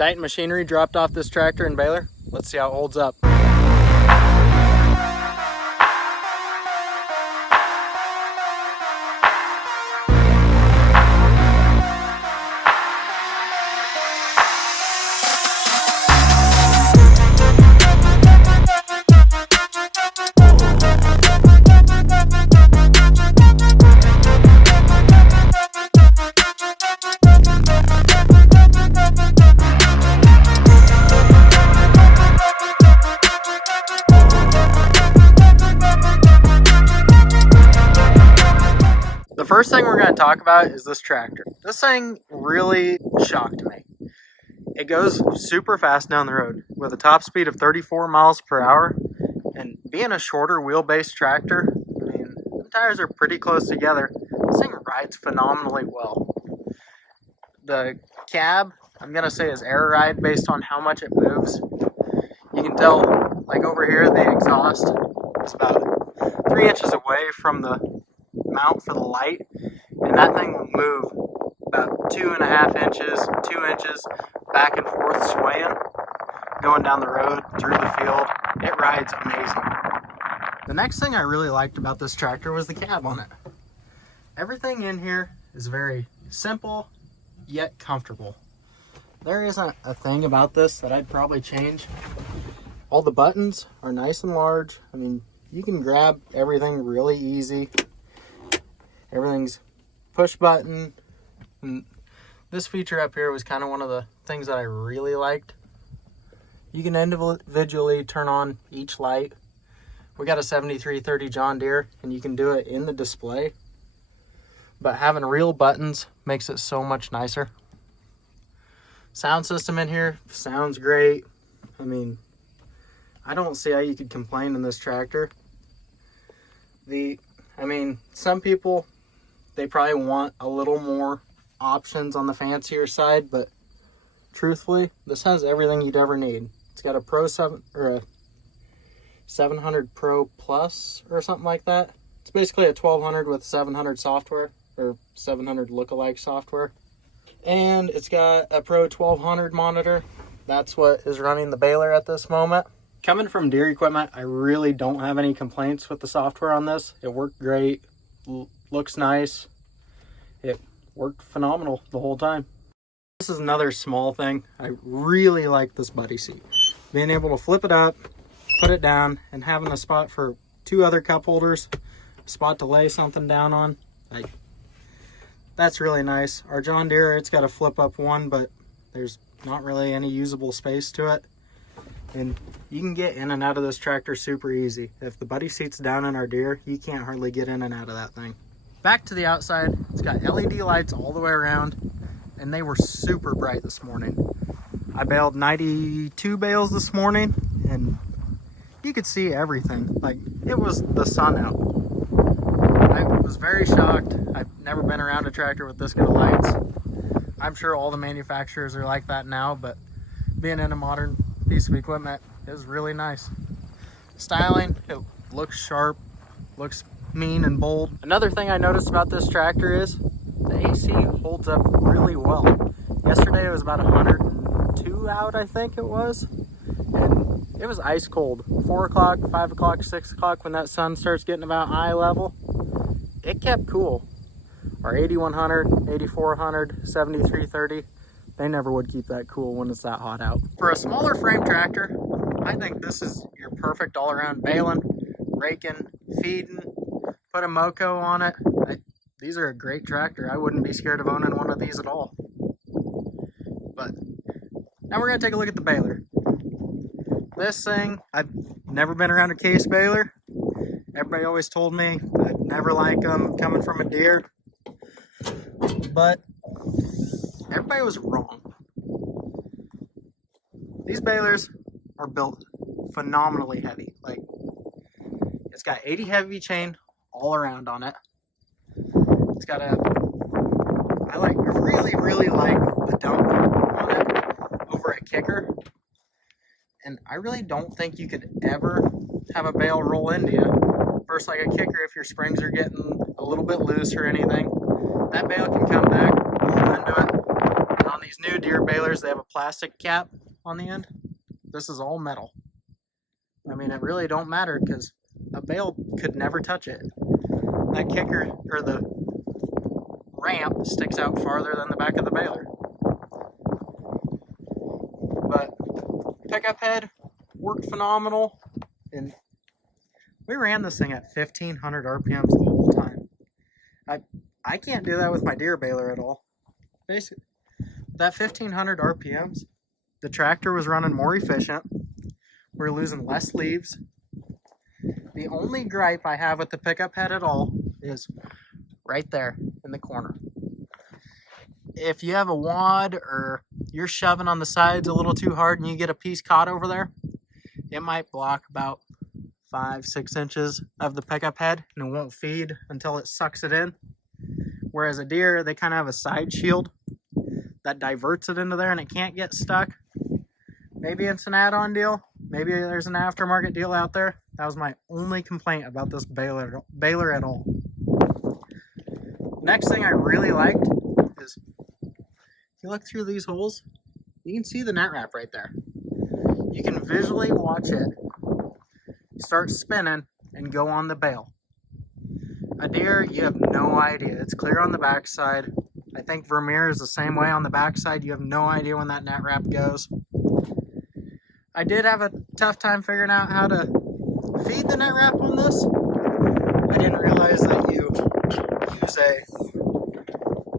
Titan Machinery dropped off this tractor in Baler. Let's see how it holds up. The first thing we're going to talk about is this tractor. This thing really shocked me. It goes super fast down the road with a top speed of 34 miles per hour. And being a shorter wheelbase tractor, I mean, the tires are pretty close together. This thing rides phenomenally well. The cab, I'm going to say, is air ride based on how much it moves. You can tell, like over here, the exhaust is about 3 inches away from the mount for the light, and that thing will move about 2.5 inches, 2 inches back and forth, swaying, going down the road, through the field. It rides amazing. The next thing I really liked about this tractor was the cab on it. Everything in here is very simple, yet comfortable. There isn't a thing about this that I'd probably change. All the buttons are nice and large. I mean, you can grab everything really easy. Everything's push button. And this feature up here was kind of one of the things that I really liked. You can individually turn on each light. We got a 7330 John Deere, and you can do it in the display. But having real buttons makes it so much nicer. Sound system in here sounds great. I mean, I don't see how you could complain in this tractor. Some people, they probably want a little more options on the fancier side, but truthfully, this has everything you'd ever need. It's got a a 700 Pro Plus or something like that. It's basically a 1200 with 700 software, or 700 lookalike software. And it's got a Pro 1200 monitor. That's what is running the baler at this moment. Coming from Deere equipment, I really don't have any complaints with the software on this. It worked great, looks nice. It worked phenomenal the whole time. This is another small thing. I really like this buddy seat. Being able to flip it up, put it down, and having a spot for 2 other cup holders, a spot to lay something down on. That's really nice. Our John Deere, it's got a flip up one, but there's not really any usable space to it. And you can get in and out of this tractor super easy. If the buddy seat's down in our Deere, you can't hardly get in and out of that thing. Back to the outside, it's got LED lights all the way around, and they were super bright this morning. I baled 92 bales this morning, and you could see everything. Like, it was the sun out. I was very shocked. I've never been around a tractor with this good of lights. I'm sure all the manufacturers are like that now, but being in a modern piece of equipment is really nice. Styling, it looks sharp, looks mean and bold. Another thing I noticed about this tractor is the AC holds up really well. Yesterday it was about 102 out, I think it was, and it was ice cold. 4 o'clock, 5 o'clock, 6 o'clock, when that sun starts getting about eye level, it kept cool. Our 8100, 8400, 7330, they never would keep that cool when it's that hot out. For a smaller frame tractor, I think this is your perfect all-around baling, raking, feeding, put a Moco on it. These are a great tractor. I wouldn't be scared of owning one of these at all. But now we're going to take a look at the baler. This thing, I've never been around a Case baler. Everybody always told me I'd never like them coming from a Deere. But everybody was wrong. These balers are built phenomenally heavy. Like, it's got 80 heavy chain all around on it. It's got I really like the dump on it over a kicker. And I really don't think you could ever have a bale roll into you versus like a kicker if your springs are getting a little bit loose or anything. That bale can come back, roll into it. And on the these new deer balers, they have a plastic cap on the end. This is all metal. I mean, it really don't matter because a bale could never touch it. That kicker, or the ramp, sticks out farther than the back of the baler. But pickup head worked phenomenal, and we ran this thing at 1500 RPMs the whole time. I can't do that with my deer baler at all. Basically, that 1500 RPMs, the tractor was running more efficient. We're losing less leaves. The only gripe I have with the pickup head at all is right there in the corner. If you have a wad or you're shoving on the sides a little too hard and you get a piece caught over there, it might block about 5-6 inches of the pickup head and it won't feed until it sucks it in. Whereas a deer, they kind of have a side shield that diverts it into there and it can't get stuck. Maybe it's an add-on deal. Maybe there's an aftermarket deal out there. That was my only complaint about this baler at all. Next thing I really liked is, if you look through these holes, you can see the net wrap right there. You can visually watch it start spinning and go on the bale. A deer, you have no idea. It's clear on the backside. I think Vermeer is the same way on the backside. You have no idea when that net wrap goes. I did have a tough time figuring out how to feed the net wrap on this. I didn't realize that you use a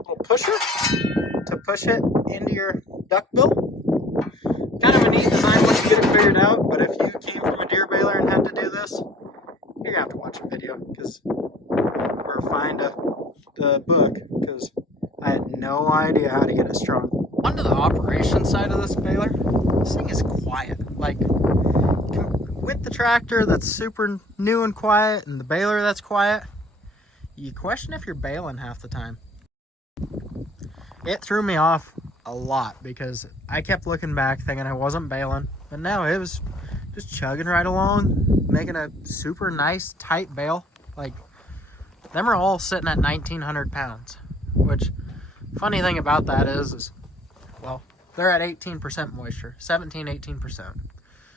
little pusher to push it into your duck bill. Kind of a neat design once you get it figured out, but if you came from a deer baler and had to do this, you're gonna have to watch a video or find the book, because I had no idea how to get it strong. Onto the operation side of this baler, this thing is quiet. Like, with the tractor that's super new and quiet and the baler that's quiet, you question if you're baling half the time. It threw me off a lot because I kept looking back thinking I wasn't baling, but no, it was just chugging right along, making a super nice tight bale. Like, them are all sitting at 1900 pounds, which, funny thing about that is well, they're at 18% moisture, 18%.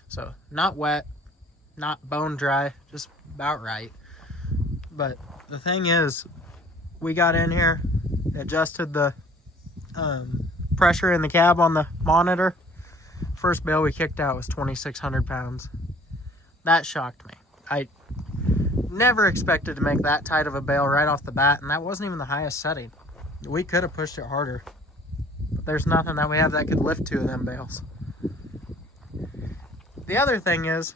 So not wet, not bone dry, just about right. But the thing is, we got in here, adjusted the pressure in the cab on the monitor. First bale we kicked out was 2600 pounds. That shocked me. I never expected to make that tight of a bale right off the bat, and that wasn't even the highest setting. We could have pushed it harder, but there's nothing that we have that could lift 2 of them bales. The other thing is,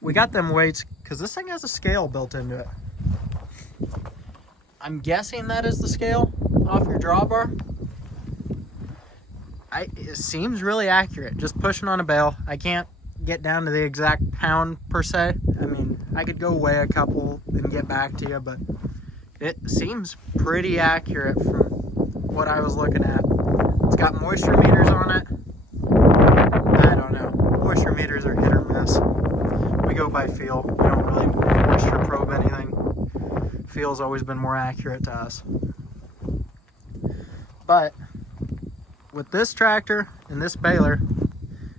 we got them weights because this thing has a scale built into it. I'm guessing that is the scale off your drawbar. It seems really accurate, just pushing on a bale. I can't get down to the exact pound per se. I mean, I could go weigh a couple and get back to you, but it seems pretty accurate from what I was looking at. It's got moisture meters on it. I don't know. Moisture meters are hit or miss. We go by feel. We don't really moisture probe anything. Feel's always been more accurate to us. But with this tractor and this baler,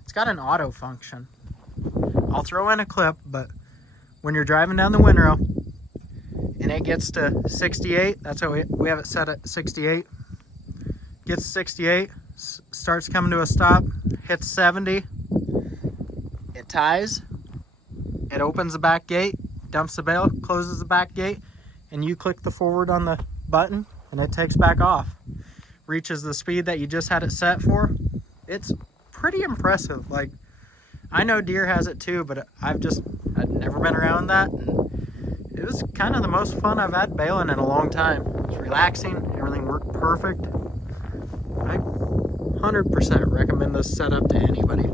it's got an auto function. I'll throw in a clip, but when you're driving down the windrow and it gets to 68, that's how we have it set at 68. Gets 68, starts coming to a stop, hits 70, it ties, it opens the back gate, dumps the bale, closes the back gate, and you click the forward on the button and it takes back off. Reaches the speed that you just had it set for. It's pretty impressive. Like, I know deer has it too, but I'd never been around that, and it was kind of the most fun I've had baling in a long time. It was relaxing, everything worked perfect. I 100% recommend this setup to anybody.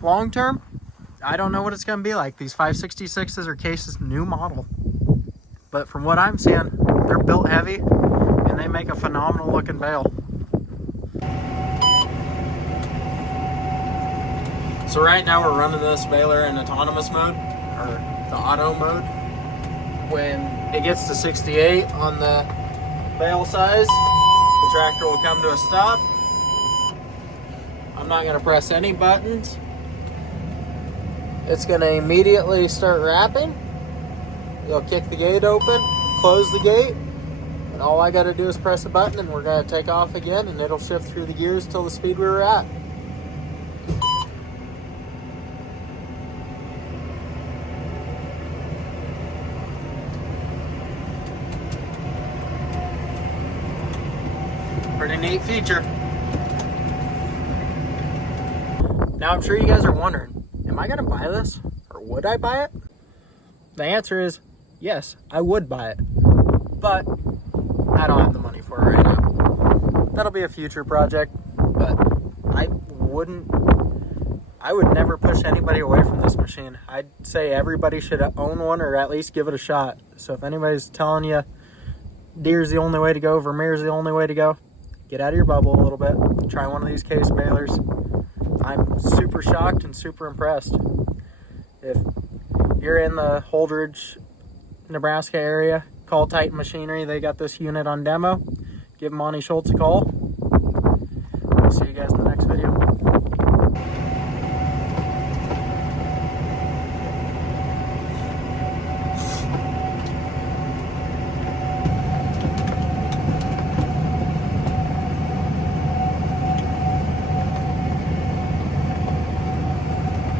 Long term, I don't know what it's going to be like. These 566s are Case's new model, but from what I'm seeing, they're built heavy and they make a phenomenal looking bale. So right now we're running this baler in autonomous mode, or the auto mode. When it gets to 68 on the bale size, The tractor will come to a stop. I'm not going to press any buttons. It's going to immediately start wrapping. You'll kick the gate open, close the gate, and all I got to do is press a button and we're going to take off again, and it'll shift through the gears till the speed we were at. Pretty neat feature. Now I'm sure you guys are wondering, am I going to buy this or would I buy it? The answer is yes, I would buy it, but I don't have the money for it right now. That'll be a future project, but I would never push anybody away from this machine. I'd say everybody should own one or at least give it a shot. So if anybody's telling you Deere's the only way to go, Vermeer's the only way to go, get out of your bubble a little bit. Try one of these Case balers. I'm super shocked and super impressed. If you're in the Holdridge, Nebraska area, call Titan Machinery. They got this unit on demo. Give Monty Schultz a call.